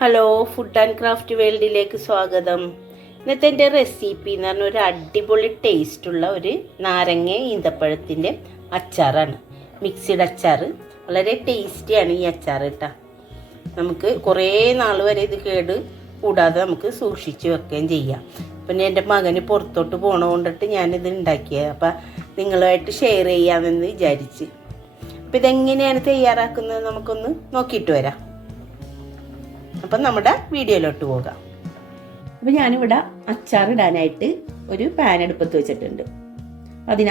Hello, food and craft വേൾഡിലേക്ക് സ്വാഗതം. ഇന്നത്തെ എൻ്റെ റെസിപ്പി എന്ന് പറഞ്ഞാൽ ഒരു അടിപൊളി ടേസ്റ്റുള്ള ഒരു നാരങ്ങ ഈന്തപ്പഴത്തിൻ്റെ അച്ചാറാണ്. മിക്സിഡ് അച്ചാർ. വളരെ ടേസ്റ്റിയാണ് ഈ അച്ചാർ കേട്ടോ. നമുക്ക് കുറേ നാൾ വരെ ഇത് കേട് കൂടാതെ നമുക്ക് സൂക്ഷിച്ച് വെക്കുകയും ചെയ്യാം. പിന്നെ എൻ്റെ മകന് പുറത്തോട്ട് പോകണതുകൊണ്ടിട്ട് ഞാനിത് ഉണ്ടാക്കിയത്. അപ്പം നിങ്ങളുമായിട്ട് ഷെയർ ചെയ്യാമെന്ന് വിചാരിച്ച്. അപ്പം ഇതെങ്ങനെയാണ് തയ്യാറാക്കുന്നത് നമുക്കൊന്ന് നോക്കിയിട്ട് വരാം. അപ്പം നമ്മുടെ വീഡിയോയിലോട്ട് പോകാം. അപ്പം ഞാനിവിടെ അച്ചാറിടാനായിട്ട് ഒരു പാൻ അടുപ്പത്ത് വെച്ചിട്ടുണ്ട്.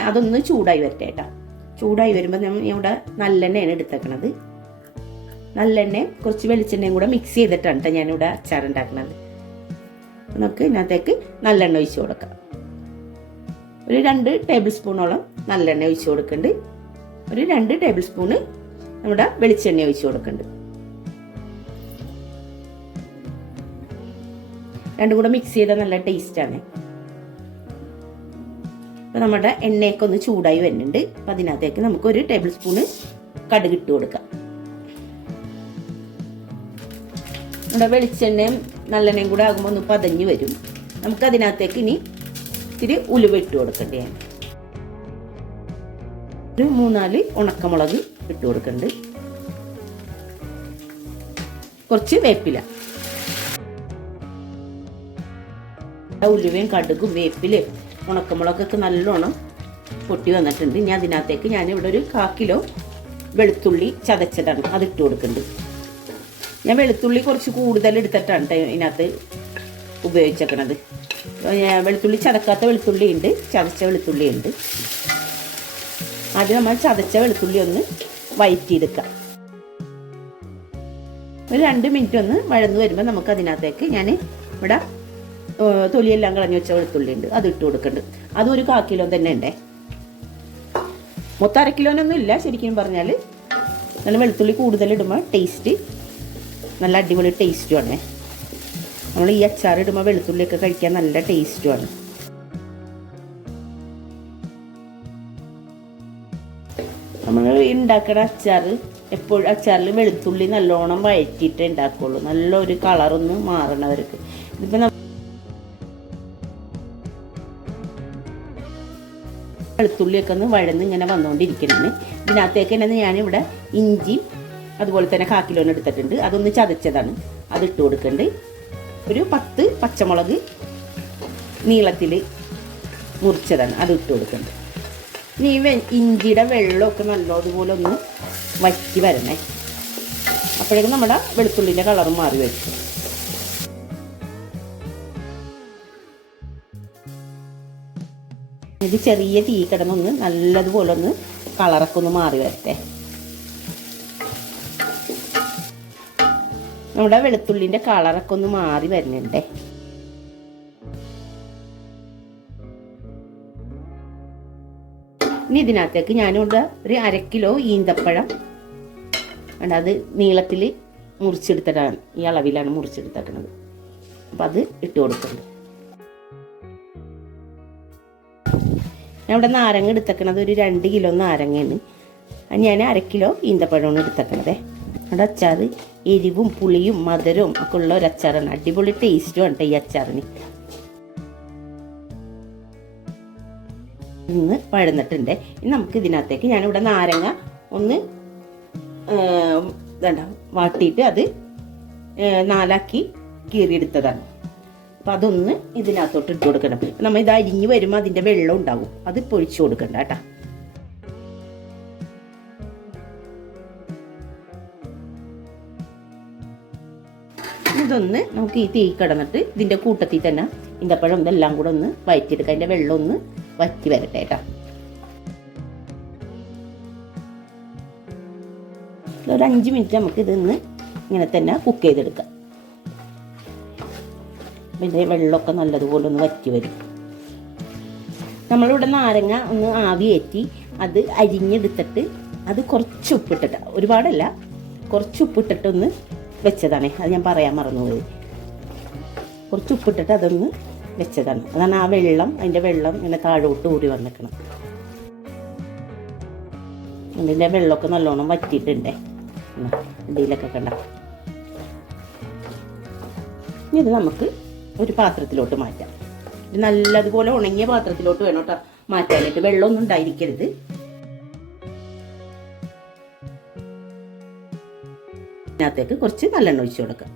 അതൊന്ന് ചൂടായി വരട്ടെ കേട്ടോ. ചൂടായി വരുമ്പോൾ ഇവിടെ നല്ലെണ്ണയാണ് എടുത്തേക്കണത്. നല്ലെണ്ണയും കുറച്ച് വെളിച്ചെണ്ണയും കൂടെ മിക്സ് ചെയ്തിട്ടാണ് കേട്ടോ ഞാനിവിടെ അച്ചാർ ഉണ്ടാക്കുന്നത്. നമുക്ക് ഇതിനകത്തേക്ക് നല്ലെണ്ണ ഒഴിച്ച് കൊടുക്കാം. ഒരു 2 ടേബിൾ സ്പൂണോളം നല്ലെണ്ണ ഒഴിച്ച് കൊടുക്കുന്നുണ്ട്. ഒരു 2 ടേബിൾ സ്പൂണ് നമ്മുടെ വെളിച്ചെണ്ണ ഒഴിച്ച് കൊടുക്കുന്നുണ്ട്. രണ്ടും കൂടെ മിക്സ് ചെയ്താൽ നല്ല ടേസ്റ്റാണ്. അപ്പം നമ്മുടെ എണ്ണയൊക്കെ ഒന്ന് ചൂടായി വരുന്നുണ്ട്. അപ്പം അതിനകത്തേക്ക് നമുക്ക് 1 ടേബിൾ സ്പൂണ് കടുക് ഇട്ട് കൊടുക്കാം. നമ്മുടെ വെളിച്ചെണ്ണയും നല്ലെണ്ണയും കൂടെ ആകുമ്പോൾ ഒന്ന് പതഞ്ഞ് വരും. നമുക്ക് അതിനകത്തേക്ക് ഇനി ഇത്തിരി ഉലുവ ഇട്ട് കൊടുക്കണ്ടേ. ഒരു 3-4 ഉണക്കമുളക് ഇട്ട് കൊടുക്കുന്നുണ്ട്. കുറച്ച് വേപ്പില. ഉലുവയും കടുകും വേപ്പിലും ഉണക്കമുളകൊക്കെ നല്ലോണം പൊട്ടി വന്നിട്ടുണ്ട്. ഇനി അതിനകത്തേക്ക് ഞാനിവിടെ ഒരു 1/4 കിലോ വെളുത്തുള്ളി ചതച്ചതാണ് അതിട്ട് കൊടുക്കുന്നുണ്ട്. ഞാൻ വെളുത്തുള്ളി കുറച്ച് കൂടുതൽ എടുത്തിട്ടാണ് ഇതിനകത്ത് ഉപയോഗിച്ചേക്കണത്. വെളുത്തുള്ളി ചതക്കാത്ത വെളുത്തുള്ളി ഉണ്ട്, ചതച്ച വെളുത്തുള്ളി ഉണ്ട്. ആദ്യം നമ്മൾ ചതച്ച വെളുത്തുള്ളി ഒന്ന് വഴറ്റിയെടുക്കാം. ഒരു 2 മിനിറ്റ് ഒന്ന് വഴന്നു വരുമ്പോൾ നമുക്ക് അതിനകത്തേക്ക് ഞാൻ ഇവിടെ തൊലിയെല്ലാം കളഞ്ഞു വെച്ച വെളുത്തുള്ളി ഉണ്ട്, അത് ഇട്ട് കൊടുക്കുന്നുണ്ട്. അതും ഒരു 1/4 കിലോ തന്നെ ഉണ്ടേ. മൊത്തം 1/2 കിലോനൊന്നും ഇല്ല. ശരിക്കും പറഞ്ഞാൽ നല്ല വെളുത്തുള്ളി കൂടുതൽ ഇടുമ്പോൾ ടേസ്റ്റ് നല്ല അടിപൊളി ടേസ്റ്റുമാണ്. നമ്മൾ ഈ അച്ചാർ ഇടുമ്പോൾ വെളുത്തുള്ളിയൊക്കെ കഴിക്കാൻ നല്ല ടേസ്റ്റുമാണ്. നമ്മൾ ഉണ്ടാക്കുന്ന അച്ചാർ എപ്പോഴും അച്ചാറിൽ വെളുത്തുള്ളി നല്ലോണം വഴറ്റിയിട്ടേ ഉണ്ടാക്കുള്ളൂ, നല്ലൊരു കളറൊന്ന് മാറണവർക്ക്. ഇതിപ്പോൾ വെളുത്തുള്ളിയൊക്കെ ഒന്ന് വഴന്ന് ഇങ്ങനെ വന്നുകൊണ്ടിരിക്കണേ. ഇതിനകത്തേക്ക് തന്നെ ഞാനിവിടെ ഇഞ്ചി അതുപോലെ തന്നെ 1/4 കിലോന് എടുത്തിട്ടുണ്ട്. അതൊന്ന് ചതച്ചതാണ്, അതിട്ട് കൊടുക്കുന്നുണ്ട്. ഒരു 10 പച്ചമുളക് നീളത്തിൽ മുറിച്ചതാണ്, അത് ഇട്ട് കൊടുക്കുന്നുണ്ട്. ഇനി ഇഞ്ചിയുടെ വെള്ളമൊക്കെ നല്ലതുപോലെ ഒന്ന് വറ്റി വരണേ. അപ്പോഴേക്കും നമ്മുടെ വെളുത്തുള്ളിൻ്റെ കളർ മാറി വരും. ഇത് ചെറിയ തീ കിടന്നൊന്ന് നല്ലതുപോലെ ഒന്ന് കളറൊക്കെ ഒന്ന് മാറി വരട്ടെ. നമ്മുടെ വെളുത്തുള്ളിൻ്റെ കളറൊക്കെ ഒന്ന് മാറി വരുന്നുണ്ടേ. ഇനി ഇതിനകത്തേക്ക് ഞാനിവിടെ ഒരു 1/2 കിലോ ഈന്തപ്പഴം അത് നീളത്തിൽ മുറിച്ചെടുത്തിട്ടാണ്, ഈ അളവിലാണ് മുറിച്ചെടുത്തേക്കുന്നത്. അപ്പം അത് ഇട്ട് കൊടുക്കുന്നുണ്ട്. ഞാൻ ഇവിടെ നാരങ്ങ എടുത്തേക്കണത് ഒരു 2 കിലോ നാരങ്ങയാണ്. ഞാൻ 1/2 കിലോ ഈന്തപ്പഴമാണ് എടുത്തേക്കണത്. അവിടെ അച്ചാർ എരിവും പുളിയും മധുരവും ഒക്കെ ഉള്ള ഒരു അച്ചാറാണ്. അടിപൊളി ടേസ്റ്റും ആണ് ഈ അച്ചാറിന്. ഇന്ന് പഴന്നിട്ടുണ്ട്. ഇനി നമുക്ക് ഇതിനകത്തേക്ക് ഞാനിവിടെ നാരങ്ങ ഒന്ന് വാട്ടിയിട്ട് അത് 4ആക്കി കീറിയെടുത്തതാണ്. അപ്പം അതൊന്ന് ഇതിനകത്തോട്ട് ഇട്ട് കൊടുക്കണം. നമ്മൾ ഇത് അരിഞ്ഞ് വരുമ്പോൾ അതിൻ്റെ വെള്ളം ഉണ്ടാകും, അത് പൊഴിച്ചു കൊടുക്കണ്ട കേട്ടോ. ഇതൊന്ന് നമുക്ക് ഈ തീ കിടന്നിട്ട് ഇതിൻ്റെ കൂട്ടത്തിൽ തന്നെ ഈന്തപ്പഴം ഇതെല്ലാം കൂടെ ഒന്ന് വഴറ്റിയെടുക്കുക. അതിൻ്റെ വെള്ളം ഒന്ന് വറ്റി വരട്ടെ കേട്ടോ. ഒരു 5 മിനിറ്റ് നമുക്ക് ഇതൊന്ന് ഇങ്ങനെ തന്നെ കുക്ക് ചെയ്തെടുക്കാം. ഇതിൻ്റെ വെള്ളമൊക്കെ നല്ലതുപോലെ ഒന്ന് വറ്റി വരും. നമ്മളിവിടെ നാരങ്ങ ഒന്ന് ആവിയേറ്റി അത് അരിഞ്ഞെടുത്തിട്ട് അത് കുറച്ച് ഉപ്പിട്ടിട്ട്, ഒരുപാടല്ല, കുറച്ച് ഉപ്പിട്ടിട്ടൊന്ന് വെച്ചതാണ്. അത് ഞാൻ പറയാൻ മറന്നുപോയി. കുറച്ച് ഉപ്പിട്ടിട്ട് അതൊന്ന് വെച്ചതാണ്. അതാണ് ആ വെള്ളം, അതിൻ്റെ വെള്ളം ഇങ്ങനെ താഴോട്ട് ഊറി വന്നിക്കണം. അതിൻ്റെ വെള്ളമൊക്കെ നല്ലോണം വറ്റിയിട്ടുണ്ടേ. ഇതിലൊക്കെ കണ്ട ഇനി ഇത് നമുക്ക് ഒരു പാത്രത്തിലോട്ട് മാറ്റാം. ഇത് നല്ലതുപോലെ ഉണങ്ങിയ പാത്രത്തിലോട്ട് വേണം കേട്ടോ മാറ്റാനായിട്ട്, വെള്ളമൊന്നും ഉണ്ടായിരിക്കരുത്. ഇതിനകത്തേക്ക് കുറച്ച് നല്ലെണ്ണ ഒഴിച്ചു കൊടുക്കാം.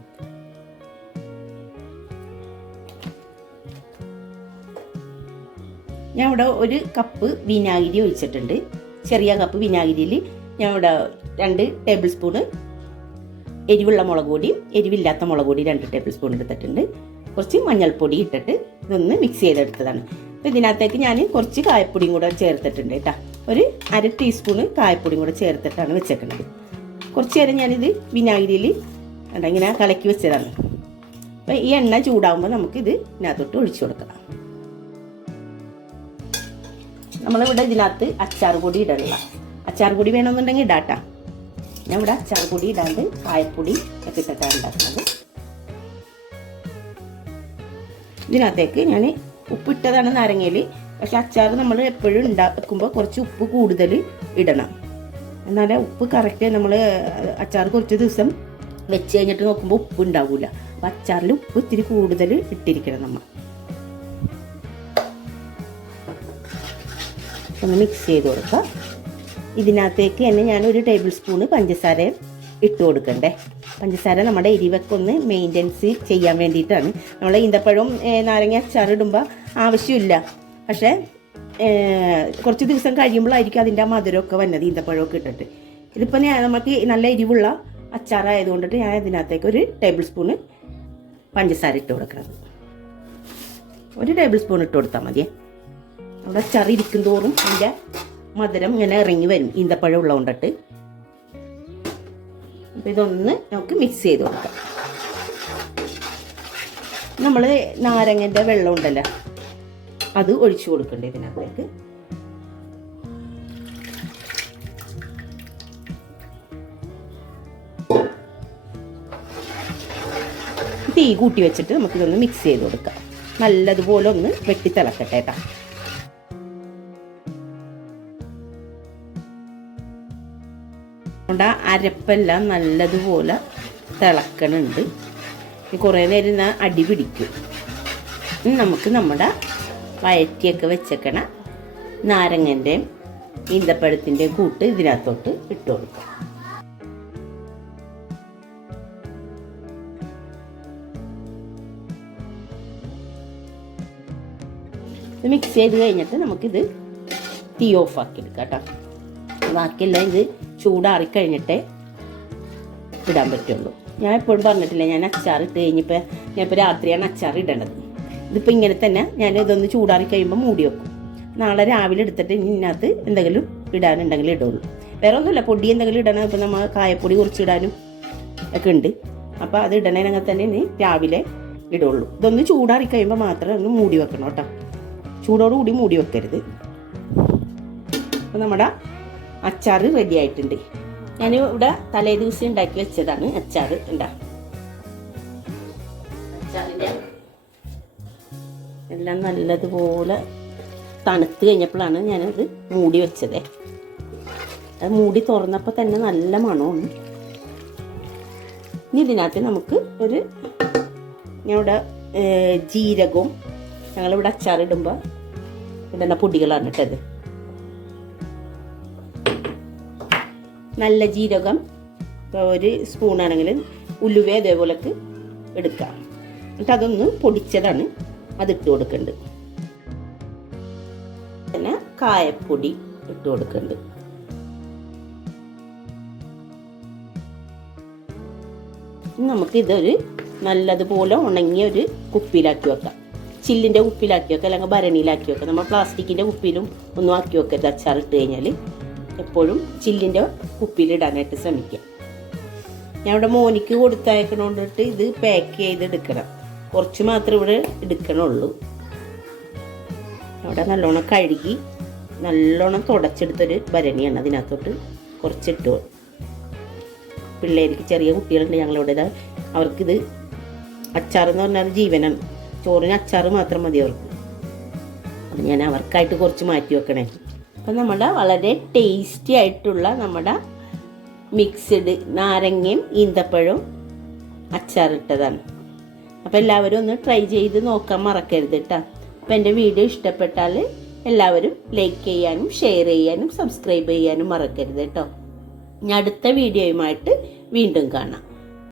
ഞാൻ ഇവിടെ ഒരു കപ്പ് വിനാഗിരി ഒഴിച്ചിട്ടുണ്ട്. ചെറിയ കപ്പ് വിനാഗിരിയിൽ ഞാൻ ഇവിടെ 2 ടേബിൾ സ്പൂണ് എരിവുള്ള മുളക് പൊടിയും എരിവില്ലാത്ത മുളക് പൊടി 2 ടേബിൾ സ്പൂൺ എടുത്തിട്ടുണ്ട്. കുറച്ച് മഞ്ഞൾപ്പൊടി ഇട്ടിട്ട് ഇതൊന്ന് മിക്സ് ചെയ്തെടുത്തതാണ്. അപ്പോൾ ഇതിനകത്തേക്ക് ഞാൻ കുറച്ച് കായപ്പൊടിയും കൂടെ ചേർത്തിട്ടുണ്ട് കേട്ടോ. ഒരു 1/2 ടീസ്പൂണ് കായപ്പൊടിയും കൂടെ ചേർത്തിട്ടാണ് വെച്ചേക്കുന്നത്. കുറച്ച് നേരം ഞാനിത് വിനാഗിരിയിൽ ഇങ്ങനെ കലക്കി വെച്ചതാണ്. അപ്പോൾ ഈ എണ്ണ ചൂടാകുമ്പോൾ നമുക്കിത് ഇതിനകത്തോട്ട് ഒഴിച്ചു കൊടുക്കാം. നമ്മളിവിടെ ഇതിനകത്ത് അച്ചാർ പൊടി ഇടണില്ല. അച്ചാർ പൊടി വേണമെന്നുണ്ടെങ്കിൽ ഇടാട്ടാ. ഞാൻ ഇവിടെ അച്ചാർ പൊടി ഇടാണ്ട് കായപ്പൊടി ഒക്കെ ഇട്ടിട്ടാണ് ഉണ്ടാക്കുന്നത്. ഇതിനകത്തേക്ക് ഞാൻ ഉപ്പിട്ടതാണ് നാരങ്ങയിൽ. പക്ഷെ അച്ചാർ നമ്മൾ എപ്പോഴും ഉണ്ടാക്കുമ്പോൾ കുറച്ച് ഉപ്പ് കൂടുതൽ ഇടണം. എന്നാലേ ഉപ്പ് കറക്റ്റ് നമ്മൾ അച്ചാർ കുറച്ച് ദിവസം വെച്ച് കഴിഞ്ഞിട്ട് നോക്കുമ്പോൾ ഉപ്പ് ഉണ്ടാവില്ല. അപ്പം അച്ചാറിൽ ഉപ്പ് ഇത്തിരി കൂടുതൽ ഇട്ടിരിക്കണം നമ്മൾ. ഒന്ന് മിക്സ് ചെയ്ത് കൊടുക്കാം. ഇതിനകത്തേക്ക് തന്നെ ഞാൻ 1 ടേബിൾ സ്പൂണ് പഞ്ചസാര ഇട്ട് കൊടുക്കണ്ടേ. പഞ്ചസാര നമ്മുടെ എരിവൊക്കെ ഒന്ന് മെയിൻ്റെനൻസ് ചെയ്യാൻ വേണ്ടിയിട്ടാണ്. നമ്മൾ ഈന്തപ്പഴവും നാരങ്ങ അച്ചാർ ഇടുമ്പോൾ ആവശ്യമില്ല. പക്ഷേ കുറച്ച് ദിവസം കഴിയുമ്പോഴായിരിക്കും അതിൻ്റെ ആ മധുരമൊക്കെ വന്നത്, ഈന്തപ്പഴമൊക്കെ ഇട്ടിട്ട്. ഇതിപ്പോൾ നമുക്ക് നല്ല എരിവുള്ള അച്ചാറായതുകൊണ്ടിട്ട് ഞാൻ ഇതിനകത്തേക്ക് 1 ടേബിൾ സ്പൂണ് പഞ്ചസാര ഇട്ട് കൊടുക്കണം. 1 ടേബിൾ സ്പൂൺ ഇട്ട് കൊടുത്താൽ മതിയേ. അവിടെ അച്ചാർ ഇരിക്കും തോറും അതിൻ്റെ മധുരം ഇങ്ങനെ ഇറങ്ങി വരും ഈന്തപ്പഴം ഉള്ളതുകൊണ്ടിട്ട്. അപ്പോൾ ഇതൊന്ന് നമുക്ക് മിക്സ് ചെയ്ത് കൊടുക്കാം. നമ്മൾ നാരങ്ങൻ്റെ വെള്ളം ഉണ്ടല്ലോ അത് ഒഴിച്ചു കൊടുക്കണ്ടേ ഇതിനകത്തേക്ക്. തീ കൂട്ടി വെച്ചിട്ട് നമുക്കിതൊന്ന് മിക്സ് ചെയ്ത് കൊടുക്കാം. നല്ലതുപോലെ ഒന്ന് വെട്ടി തിളക്കട്ടെ കേട്ടോ. അതുകൊണ്ട് അരപ്പെല്ലാം നല്ലതുപോലെ തിളക്കണുണ്ട്. കുറേ നേരം അടി പിടിക്കും. നമുക്ക് നമ്മുടെ വയറ്റിയൊക്കെ വെച്ചേക്കണ നാരങ്ങൻ്റെയും ഈന്തപ്പഴത്തിൻ്റെയും കൂട്ട് ഇതിനകത്തോട്ട് ഇട്ട് കൊടുക്കാം. മിക്സ് ചെയ്ത് കഴിഞ്ഞിട്ട് നമുക്കിത് തീ ഓഫാക്കി എടുക്കാം കേട്ടോ. ബാക്കിയെല്ലാം ഇത് ചൂടാറിക്കഴിഞ്ഞിട്ടേ ഇടാൻ പറ്റുള്ളൂ. ഞാൻ എപ്പോഴും പറഞ്ഞിട്ടില്ല, ഞാൻ അച്ചാർ ഇട്ട് കഴിഞ്ഞപ്പോൾ ഞാനിപ്പോൾ രാത്രിയാണ് അച്ചാർ ഇടേണ്ടത്. ഇതിപ്പോൾ ഇങ്ങനെ തന്നെ ഞാൻ ഇതൊന്ന് ചൂടാറി കഴിയുമ്പോൾ മൂടി വെക്കും. നാളെ രാവിലെ എടുത്തിട്ട് ഇതിനകത്ത് എന്തെങ്കിലും ഇടാനുണ്ടെങ്കിൽ ഇടുള്ളൂ. വേറെ ഒന്നുമില്ല, പൊടി എന്തെങ്കിലും ഇടണം. ഇപ്പം നമ്മൾ കായപ്പൊടി കുറച്ച് ഇടാനും ഒക്കെ ഉണ്ട്. അപ്പോൾ അത് ഇടണേനങ്ങനെ തന്നെ ഇനി രാവിലെ ഇടുള്ളൂ. ഇതൊന്ന് ചൂടാറി കഴിയുമ്പോൾ മാത്രമേ ഒന്ന് മൂടി വെക്കണം കേട്ടോ. ചൂടോടുകൂടി മൂടി വെക്കരുത്. അപ്പോൾ നമ്മുടെ അച്ചാർ റെഡി ആയിട്ടുണ്ട്. ഞാൻ ഇവിടെ തലേ ദിവസം ഉണ്ടാക്കി വെച്ചതാണ് അച്ചാർ. അച്ചാറിൻ്റെ എല്ലാം നല്ലതുപോലെ തണുത്ത് കഴിഞ്ഞപ്പോഴാണ് ഞാനത് മൂടി വെച്ചത്. അത് മൂടി തുറന്നപ്പോൾ തന്നെ നല്ല മണമാണ്. ഇനി ഇതിനകത്ത് നമുക്ക് ഞാനിവിടെ ജീരകവും ഞങ്ങളിവിടെ അച്ചാറിടുമ്പോൾ ഇടുന്ന പൊടികളാണ് ഇട്ടത്. നല്ല ജീരകം 1 സ്പൂണാണെങ്കിൽ ഉലുവ അതേപോലൊക്കെ എടുക്കാം. എന്നിട്ട് അതൊന്ന് പൊടിച്ചതാണ് അതിട്ട് കൊടുക്കുന്നുണ്ട്. പിന്നെ കായപ്പൊടി ഇട്ട് കൊടുക്കുന്നുണ്ട്. നമുക്കിതൊരു നല്ലതുപോലെ ഉണങ്ങിയ ഒരു കുപ്പിയിലാക്കി വെക്കാം. ചില്ലിൻ്റെ കുപ്പിയിലാക്കി വെക്കാം, അല്ലെങ്കിൽ ഭരണിയിലാക്കി വെക്കാം. നമ്മൾ പ്ലാസ്റ്റിക്കിൻ്റെ കുപ്പിയിലും ഒന്നും ആക്കി വെക്കരുത്. അച്ചാർ ഇട്ട് കഴിഞ്ഞാൽ എപ്പോഴും ചില്ലിൻ്റെ കുപ്പിയിലിടാനായിട്ട് ശ്രമിക്കാം. ഞാൻ ഇവിടെ മോനിക്ക് കൊടുത്തയക്കണോണ്ടിട്ട് ഇത് പാക്ക് ചെയ്തെടുക്കണം. കുറച്ച് മാത്രമേ ഇവിടെ എടുക്കണുള്ളൂ. അവിടെ നല്ലോണം കഴുകി നല്ലോണം തുടച്ചെടുത്തൊരു ഭരണിയാണ്. അതിനകത്തോട്ട് കുറച്ചിട്ട് പിള്ളേർക്ക്, ചെറിയ കുട്ടികളുണ്ട് ഞങ്ങളിവിടെ, അവർക്കിത് അച്ചാറെന്ന് പറഞ്ഞാൽ ജീവനാണ്. ചോറിന് അച്ചാർ മാത്രം മതി അവർക്ക്. അപ്പം ഞാൻ അവർക്കായിട്ട് കുറച്ച് മാറ്റി വെക്കണേ. അപ്പം നമ്മുടെ വളരെ ടേസ്റ്റി ആയിട്ടുള്ള നമ്മുടെ മിക്സ്ഡ് നാരങ്ങയും ഈന്തപ്പഴവും അച്ചാറിട്ടതാണ്. അപ്പോൾ എല്ലാവരും ഒന്ന് ട്രൈ ചെയ്ത് നോക്കാൻ മറക്കരുത് കേട്ടോ. അപ്പോൾ എൻ്റെ വീഡിയോ ഇഷ്ടപ്പെട്ടാൽ എല്ലാവരും ലൈക്ക് ചെയ്യാനും ഷെയർ ചെയ്യാനും സബ്സ്ക്രൈബ് ചെയ്യാനും മറക്കരുത് കേട്ടോ. ഇനി അടുത്ത വീഡിയോയുമായിട്ട് വീണ്ടും കാണാം.